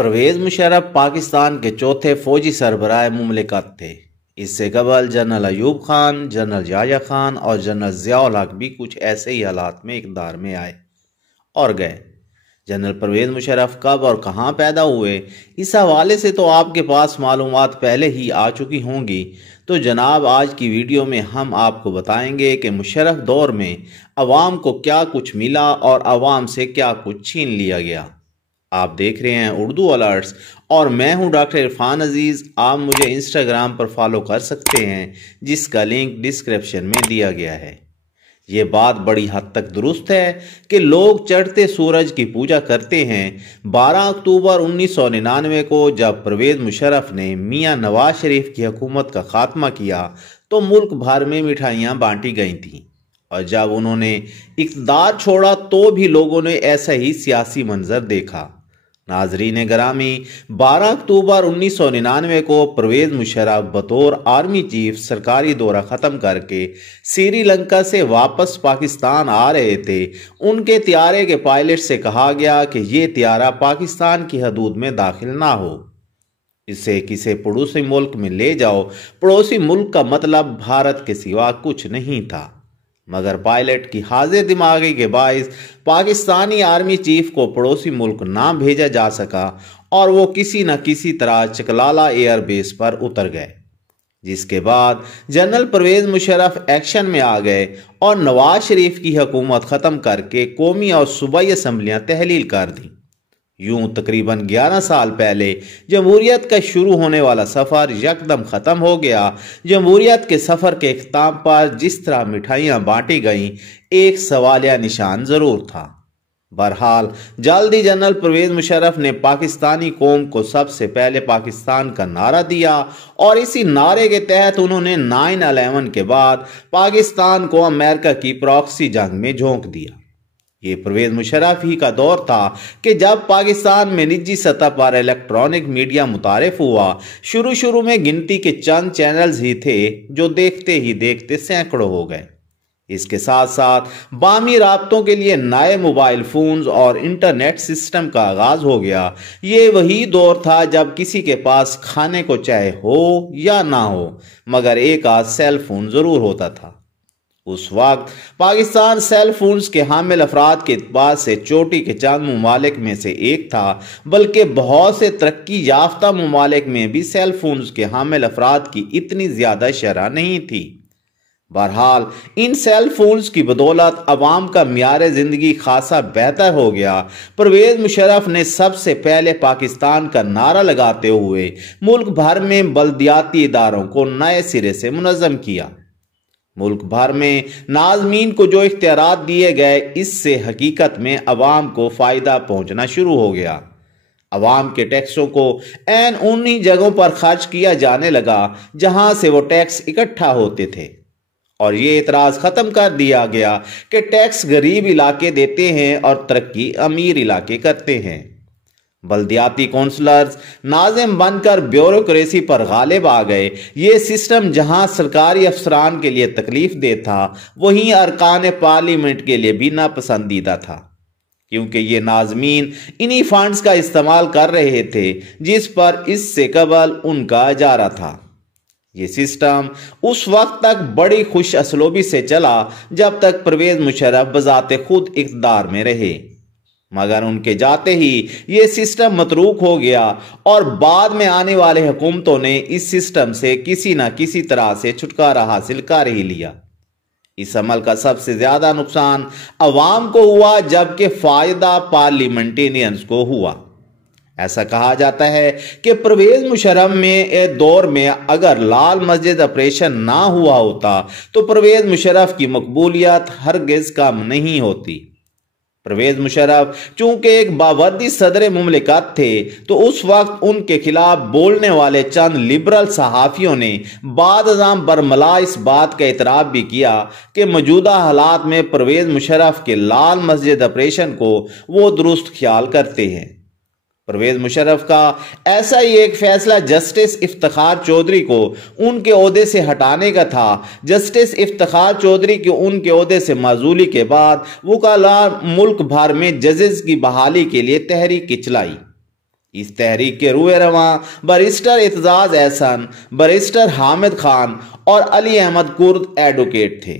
परवेज मुशर्रफ पाकिस्तान के चौथे फौजी सरबराह मुमलिकत थे। इससे कबल जनरल अयूब खान, जनरल याह्या खान और जनरल ज़िया-उल हक भी कुछ ऐसे ही हालात में इक़्तिदार में आए और गए। जनरल परवेज मुशर्रफ कब और कहाँ पैदा हुए, इस हवाले से तो आपके पास मालूमात पहले ही आ चुकी होंगी। तो जनाब, आज की वीडियो में हम आपको बताएंगे कि मुशर्रफ दौर में अवाम को क्या कुछ मिला और अवाम से क्या कुछ छीन लिया गया। आप देख रहे हैं उर्दू अलर्ट्स और मैं हूं डॉक्टर इरफान अजीज़। आप मुझे इंस्टाग्राम पर फॉलो कर सकते हैं, जिसका लिंक डिस्क्रिप्शन में दिया गया है। ये बात बड़ी हद तक दुरुस्त है कि लोग चढ़ते सूरज की पूजा करते हैं। 12 अक्टूबर 1999 को जब परवेज मुशर्रफ ने मियां नवाज शरीफ की हुकूमत का खात्मा किया तो मुल्क भर में मिठाइयाँ बांटी गई थीं, और जब उन्होंने इक़्तिदार छोड़ा तो भी लोगों ने ऐसा ही सियासी मंजर देखा। नाज़रीन गिरामी, 12 अक्टूबर 1999 को परवेज मुशर्रफ बतौर आर्मी चीफ सरकारी दौरा ख़त्म करके श्रीलंका से वापस पाकिस्तान आ रहे थे। उनके त्यारे के पायलट से कहा गया कि ये त्यारा पाकिस्तान की हदूद में दाखिल ना हो, इसे किसी पड़ोसी मुल्क में ले जाओ। पड़ोसी मुल्क का मतलब भारत के सिवा कुछ नहीं था, मगर पायलट की हाजिर दिमागी के बाइस पाकिस्तानी आर्मी चीफ को पड़ोसी मुल्क ना भेजा जा सका और वो किसी न किसी तरह चकलाला एयरबेस पर उतर गए, जिसके बाद जनरल परवेज मुशर्रफ एक्शन में आ गए और नवाज शरीफ की हुकूमत ख़त्म करके कौमी और सूबाई असम्बलियाँ तहलील कर दी। यूं तकरीबन 11 साल पहले जमहूरियत का शुरू होने वाला सफ़र यकदम ख़त्म हो गया। जमहूरियत के सफ़र के इख्तिताम पर जिस तरह मिठाइयाँ बांटी गईं, एक सवालिया निशान ज़रूर था। बहरहाल जल्दी जनरल परवेज मुशर्रफ ने पाकिस्तानी कौम को सबसे पहले पाकिस्तान का नारा दिया और इसी नारे के तहत उन्होंने 9/11 के बाद पाकिस्तान को अमेरिका की प्रॉक्सी जंग में झोंक दिया। ये परवेज मुशर्रफ ही का दौर था कि जब पाकिस्तान में निजी सतह पर इलेक्ट्रॉनिक मीडिया मुतारिफ हुआ। शुरू में गिनती के चंद चैनल्स ही थे, जो देखते ही देखते सैकड़ों हो गए। इसके साथ साथ बामी राब्तों के लिए नए मोबाइल फोन्स और इंटरनेट सिस्टम का आगाज हो गया। ये वही दौर था जब किसी के पास खाने को चाहे हो या ना हो, मगर एक आध सेल फोन जरूर होता था। उस वक्त पाकिस्तान सेल फोन्स के हामिल अफराद के एतबार से चोटी के चंद ममालिक में से एक था, बल्कि बहुत से तरक्की याफ्ता ममालिक में भी सेल फोन्स के हामिल अफराद की इतनी ज्यादा शरह नहीं थी। बहरहाल इन सेल फोन्स की बदौलत अवाम का मियार जिंदगी खासा बेहतर हो गया। परवेज मुशर्रफ ने सबसे पहले पाकिस्तान का नारा लगाते हुए मुल्क भर में बल्दियाती इदारों को नए सिरे से मुनज़्ज़म किया। मुल्क भर में नाज़मीन को जो इख्तियारात दिए गए, इससे हकीकत में अवाम को फ़ायदा पहुंचना शुरू हो गया। अवाम के टैक्सों को ऐन उन्हीं जगहों पर खर्च किया जाने लगा जहां से वो टैक्स इकट्ठा होते थे, और ये इतराज़ ख़त्म कर दिया गया कि टैक्स गरीब इलाके देते हैं और तरक्की अमीर इलाके करते हैं। बल्दियाती कौंसलर्स नाज़िम बनकर ब्यूरोक्रेसी पर गालिब आ गए। ये सिस्टम जहां सरकारी अफसरान के लिए तकलीफ दे था, वहीं अरकान पार्लियामेंट के लिए भी नापसंदीदा था, क्योंकि ये नाज़मीन इन्हीं फंड्स का इस्तेमाल कर रहे थे जिस पर इससे कबल उनका इजारा था। ये सिस्टम उस वक्त तक बड़ी खुश असलोबी से चला जब तक परवेज मुशर्रफ बजाते खुद इक़्तिदार में रहे, मगर उनके जाते ही ये सिस्टम मतरूक हो गया और बाद में आने वाले हुकूमतों ने इस सिस्टम से किसी न किसी तरह से छुटकारा हासिल कर ही लिया। इस अमल का सबसे ज्यादा नुकसान अवाम को हुआ, जबकि फायदा पार्लियामेंटेरियंस को हुआ। ऐसा कहा जाता है कि परवेज मुशर्रफ में दौर में अगर लाल मस्जिद ऑपरेशन ना हुआ होता तो परवेज मुशर्रफ की मकबूलियत हरगिज कम नहीं होती। परवेज मुशर्रफ चूंकि एक बावदी सदर मुमलिकत थे, तो उस वक्त उनके खिलाफ बोलने वाले चंद लिबरल सहाफ़ियों ने बाद अज़ाम बरमला इस बात का इतराफ़ भी किया कि मौजूदा हालात में परवेज मुशर्रफ के लाल मस्जिद ऑपरेशन को वो दुरुस्त ख्याल करते हैं। परवेज मुशर्रफ का ऐसा ही एक फैसला जस्टिस इफ्तिखार चौधरी को उनके ओहदे से हटाने का था। जस्टिस इफ्तिखार चौधरी के उनके ओहदे से माजूली के बाद वकाला मुल्क भर में जजेस की बहाली के लिए तहरीक चलाई। इस तहरीक के रूए रवां बैरिस्टर एतजाज एहसन, बैरिस्टर हामिद खान और अली अहमद कुर्द एडवोकेट थे।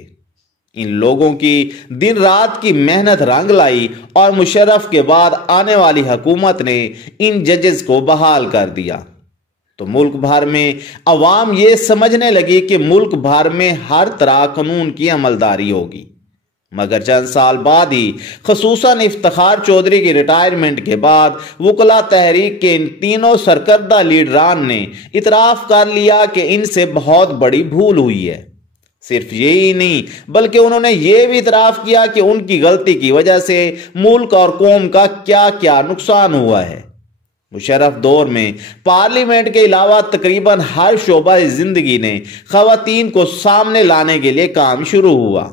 इन लोगों की दिन रात की मेहनत रंग लाई और मुशर्रफ के बाद आने वाली हुकूमत ने इन जजेस को बहाल कर दिया तो मुल्क भर में अवाम ये समझने लगी कि मुल्क भर में हर तरह कानून की अमलदारी होगी। मगर चंद साल बाद ही खसूसन इफ्तिखार चौधरी की रिटायरमेंट के बाद वकला तहरीक के इन तीनों सरकर्दा लीडरान ने इतराफ़ कर लिया कि इनसे बहुत बड़ी भूल हुई है। सिर्फ यही नहीं बल्कि उन्होंने ये भी इतराफ़ किया कि उनकी गलती की वजह से मुल्क और कौम का क्या क्या नुकसान हुआ है। मुशर्रफ दौर में पार्लियामेंट के अलावा तकरीबन हर शोबा जिंदगी ने खवातीन को सामने लाने के लिए काम शुरू हुआ।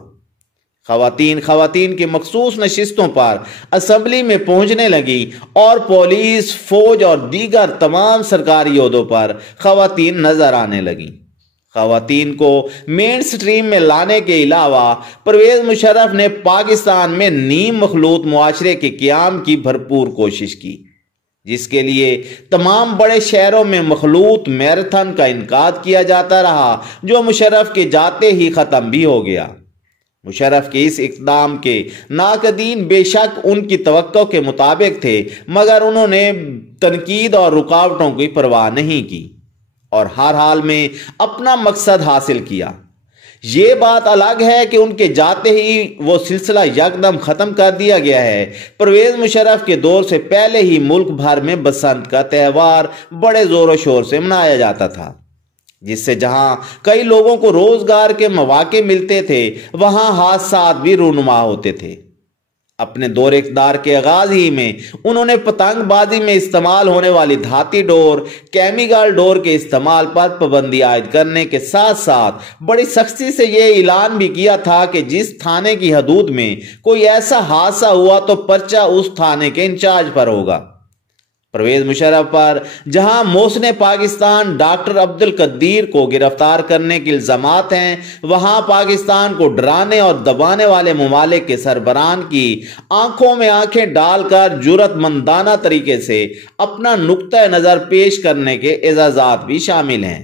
खवातीन की मखसूस नशिस्तों पर असम्बली में पहुंचने लगी और पुलिस, फौज और दीगर तमाम सरकारी ओहदों पर खवातीन नजर आने लगी। खवातीन को मेन स्ट्रीम में लाने के अलावा परवेज मुशर्रफ ने पाकिस्तान में नीम मखलूत मुआशरे के क़याम की भरपूर कोशिश की, जिसके लिए तमाम बड़े शहरों में मखलूत मैराथन का इनकाद किया जाता रहा, जो मुशर्रफ के जाते ही ख़त्म भी हो गया। मुशर्रफ के इस इक़दाम के नाक़दीन बेशक उनकी तवक्को के मुताबिक थे, मगर उन्होंने तनकीद और रुकावटों की परवाह नहीं की और हर हाल में अपना मकसद हासिल किया। ये बात अलग है कि उनके जाते ही वो सिलसिला यकदम ख़त्म कर दिया गया है। परवेज मुशर्रफ के दौर से पहले ही मुल्क भर में बसंत का त्यौहार बड़े ज़ोर शोर से मनाया जाता था, जिससे जहां कई लोगों को रोजगार के मौके मिलते थे, वहां हादसात भी रूनुमा होते थे। अपने दौर इक़्तिदार के आगाज ही में उन्होंने पतंगबाजी में इस्तेमाल होने वाली धाती डोर, केमिकल डोर के इस्तेमाल पर पाबंदी आयद करने के साथ साथ बड़ी सख्ती से यह ऐलान भी किया था कि जिस थाने की हदूद में कोई ऐसा हादसा हुआ तो पर्चा उस थाने के इंचार्ज पर होगा। परवेज मुशर्रफ पर जहां मोहसिन पाकिस्तान डॉक्टर अब्दुल कदीर को गिरफ्तार करने के इल्जामात हैं, वहां पाकिस्तान को डराने और दबाने वाले ममालिक के सरबराहान की आंखों में आंखें डालकर जुर्रतमंदाना तरीके से अपना नुक्ता नज़र पेश करने के एजाज़ात भी शामिल हैं।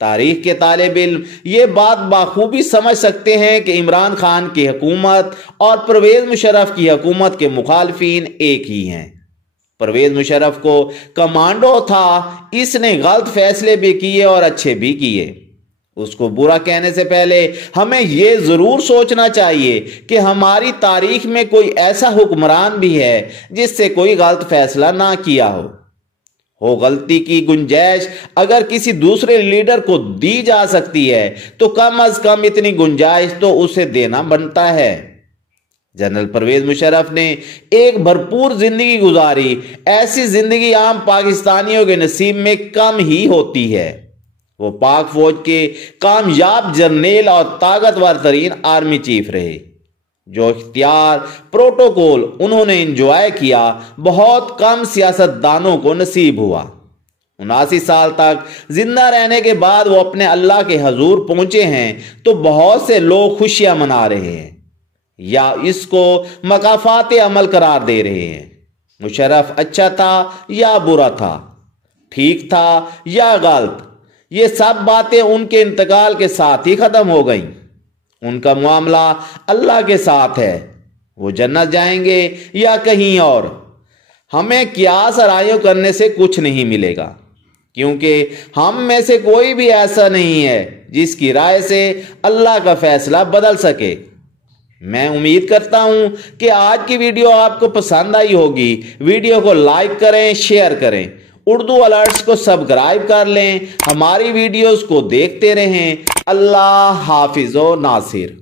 तारीख के तालिब इल्म ये बात बाखूबी समझ सकते हैं कि इमरान खान की हुकूमत और परवेज मुशर्रफ की हुकूमत के मुखालफिन एक ही हैं। परवेज मुशर्रफ को कमांडो था, इसने गलत फैसले भी किए और अच्छे भी किए। उसको बुरा कहने से पहले हमें यह जरूर सोचना चाहिए कि हमारी तारीख में कोई ऐसा हुक्मरान भी है जिससे कोई गलत फैसला ना किया हो। गलती की गुंजाइश अगर किसी दूसरे लीडर को दी जा सकती है तो कम अज कम इतनी गुंजाइश तो उसे देना बनता है। जनरल परवेज मुशर्रफ ने एक भरपूर जिंदगी गुजारी। ऐसी जिंदगी आम पाकिस्तानियों के नसीब में कम ही होती है। वो पाक फौज के कामयाब जर्नेल और ताकतवर तरीन आर्मी चीफ रहे। जो इख्तियार प्रोटोकॉल उन्होंने इंजॉय किया, बहुत कम सियासतदानों को नसीब हुआ। 79 साल तक जिंदा रहने के बाद वो अपने अल्लाह के हजूर पहुंचे हैं तो बहुत से लोग खुशियां मना रहे हैं या इसको मकाफात अमल करार दे रहे हैं। मुशर्रफ अच्छा था या बुरा था, ठीक था या गलत, ये सब बातें उनके इंतकाल के साथ ही खत्म हो गईं। उनका मामला अल्लाह के साथ है, वो जन्नत जाएंगे या कहीं और। हमें कियास आराइयों करने से कुछ नहीं मिलेगा, क्योंकि हम में से कोई भी ऐसा नहीं है जिसकी राय से अल्लाह का फैसला बदल सके। मैं उम्मीद करता हूं कि आज की वीडियो आपको पसंद आई होगी। वीडियो को लाइक करें, शेयर करें, उर्दू अलर्ट्स को सब्सक्राइब कर लें, हमारी वीडियोस को देखते रहें। अल्लाह हाफिज़ व नासिर।